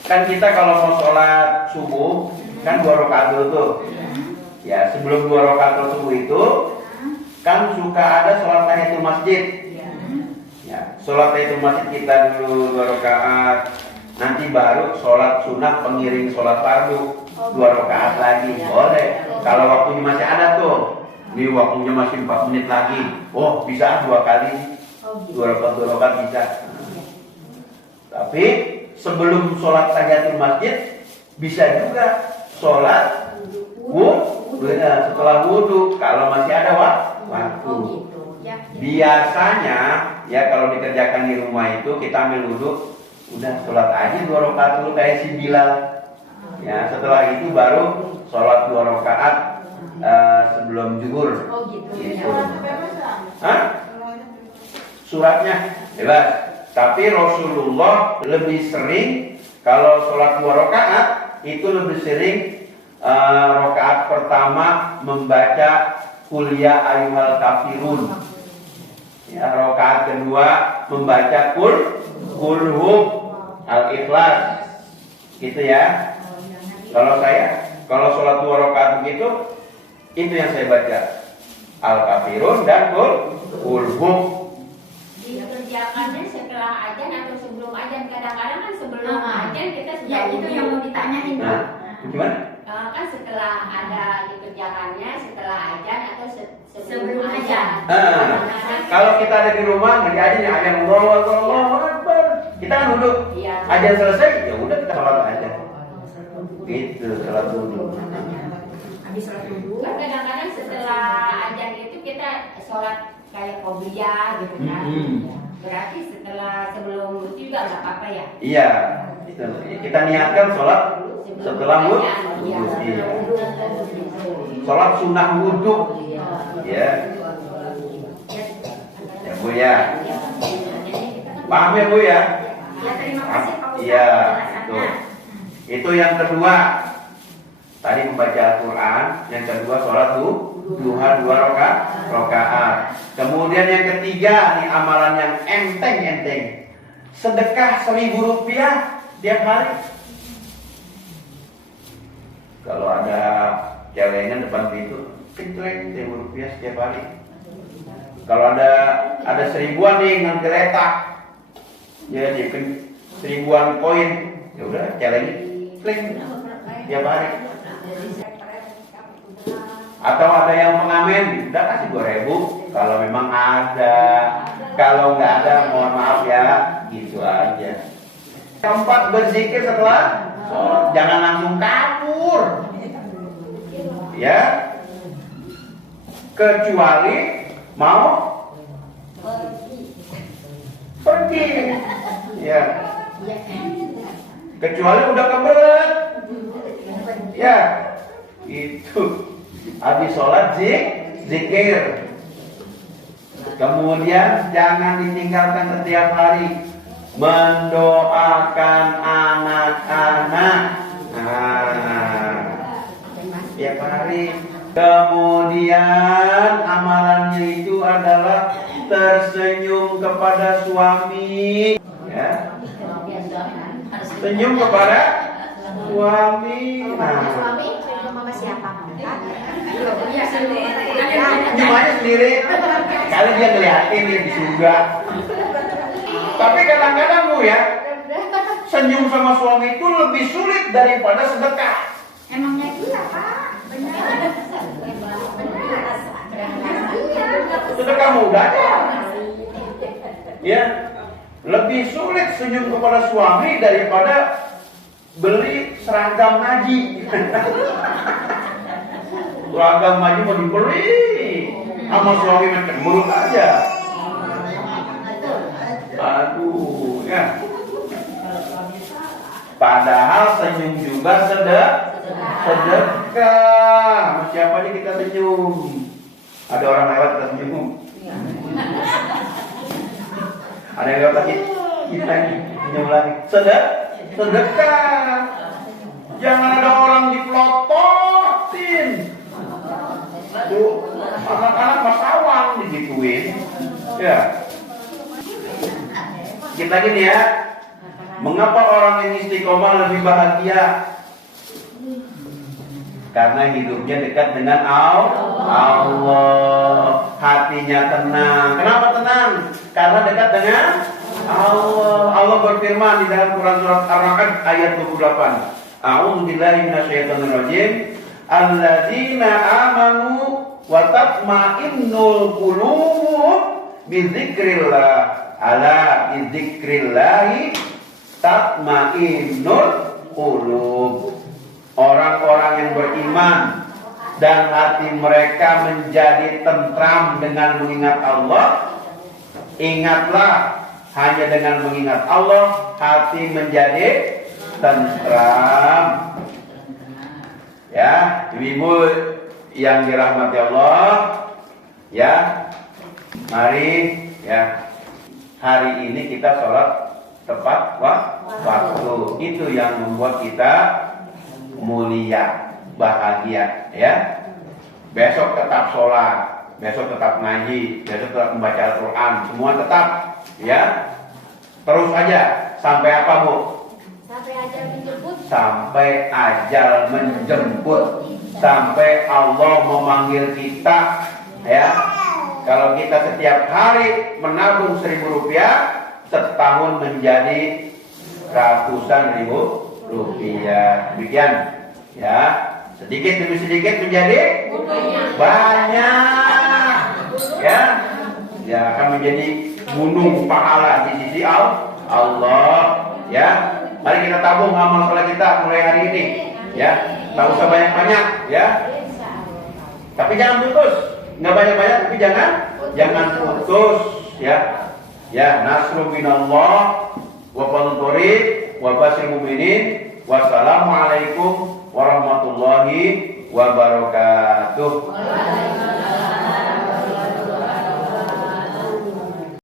Kan kita kalau mau sholat subuh kan 2 rakaat dulu tuh. Ya, sebelum 2 rakaat subuh itu kan suka ada sholat tahiyatul masjid. Ya, sholat tahiyatul masjid kita dulu 2 rakaat. Nanti baru sholat sunnah pengiring sholat fardu 2 rakaat lagi. Boleh. Kalau waktunya masih ada tuh. Ini waktunya masih 4 menit lagi. Oh, bisa 2 kali. 2 rakaat bisa. Tapi sebelum sholat tahiyatul masjid bisa juga sholat wudhu setelah wudhu kalau masih ada waktu. Biasanya ya kalau dikerjakan di rumah itu kita ambil wudhu, udah sholat aja 2 rakaat dulu kayak si Bilal. Ya setelah itu baru sholat 2 rakaat sebelum zuhur. Gitu. Hah? Suratnya bebas. Tapi Rasulullah lebih sering kalau sholat 2 rakaat itu lebih sering rakaat pertama membaca Qul ya ayyuhal kafirun. Ya, rakaat kedua membaca Qul hum al-ikhlas. Gitu ya. Kalau sholat 2 rakaat begitu itu yang saya baca al-kafirun dan Qul hum. Dikerjakannya setelah ajan atau sebelum ajan? Kadang-kadang kan sebelum ajan kita sudah Ya itu yang mau ditanyain. Gimana? kan setelah ada dikerjakannya setelah ajan atau sebelum Sebelum ajan. Kalau kita ada di rumah ngejadinya ajan Allahu Akbar, kita kan duduk. Iya. Ajan selesai, ya udah kita sholat aja. Gitu, sholat dulu. Habis sholat dulu. Kan kadang-kadang setelah ajan itu kita sholat kayak qobliyah gitu kan. Berarti sebelum itu juga nggak apa-apa ya? Iya, kita niatkan sholat setelah wudhu. Iya. Sholat sunnah wudhu. Ya. Ya Bu ya. Paham ya Bu ya? Ya terima kasih Pak Ustaz. Iya, penjelasannya. itu yang kedua. Tadi membaca Al-Quran, yang kedua sholat duha 2 rakaat. Kemudian yang ketiga, nih amalan yang enteng. Sedekah 1.000 rupiah tiap hari. Kalau ada celengan depan pintu, kenceng 1.000 rupiah setiap hari. Kalau ada 1.000-an nih dengan kereta, ya di 1.000-an koin, ya udah celengin, kling tiap hari. Atau ada yang mengamen, udah kasih 2.000 kalau memang ada. Kalau nggak ada, mohon maaf ya, gitu aja. Keempat, berzikir setelah sholat, jangan langsung kabur, ya. Kecuali mau pergi, ya. Kecuali udah kebelet, ya. Itu habis sholat zikir. Kemudian jangan ditinggalkan setiap hari mendoakan anak-anak. Setiap hari. Kemudian amalannya itu adalah tersenyum kepada suami, ya. Senyum kepada suami. Suami sama siapa? Iya, Gimana sendiri? Kali dia ngeliatin dia di surga. Tapi kadang-kadang Bu ya, senyum sama suami itu lebih sulit daripada sedekah. Emangnya iya Pak? Benar. Sedekah mudah ya. Ya, lebih sulit senyum kepada suami daripada beli seragam ngaji. seragam baju mau dibeli, sama suami macam buruk aja. Aduh, ya. Padahal senyum juga sedekah. Sama siapa nih kita senyum? Ada orang lewat kita senyum. Ada yang lewat lagi, kita senyum lagi. Sedekah. Jangan ada orang dipelototin. Tuh, anak-anak masawang digituin. Ya. Kita lagi nih ya. Mengapa orang yang istiqomah lebih bahagia? Karena hidupnya dekat dengan Allah. Hatinya tenang. Kenapa tenang? Karena dekat dengan Allah. Allah berfirman di dalam Quran surat Ar-Ra'd ayat 28. A'udzubillahi minasyaitonirrajim. Alladzina amanu wa tatma'innul qulub bizikrillah. Ala bizikrillahi tatma'innul qulub. Orang-orang yang beriman dan hati mereka menjadi tentram dengan mengingat Allah. Ingatlah, hanya dengan mengingat Allah hati menjadi tentram. Ya, ibu-ibu yang dirahmati Allah, ya, mari ya, hari ini kita sholat tepat waktu. Itu yang membuat kita mulia, bahagia, ya. Besok tetap sholat, besok tetap ngaji, besok tetap membaca Al-Quran, semua tetap, ya. Terus aja sampai apa, Bu? Sampai ajal menjemput. Sampai ajal menjemput, sampai Allah memanggil kita, ya. Kalau kita setiap hari menabung 1.000 rupiah, setahun menjadi ratusan ribu rupiah. Demikian, ya. Sedikit demi sedikit menjadi banyak, ya. Ya, akan menjadi gunung pahala di sisi Allah, ya. Mari kita tabung amal soleh kita mulai hari ini, ya. Tak usah banyak-banyak, ya. Tapi jangan putus. Nggak banyak-banyak, tapi jangan putus, ya. Ya, nasrul minallah wa fadlun qarib wa basyiril mu'minin. Wassalamualaikum warahmatullahi wabarakatuh.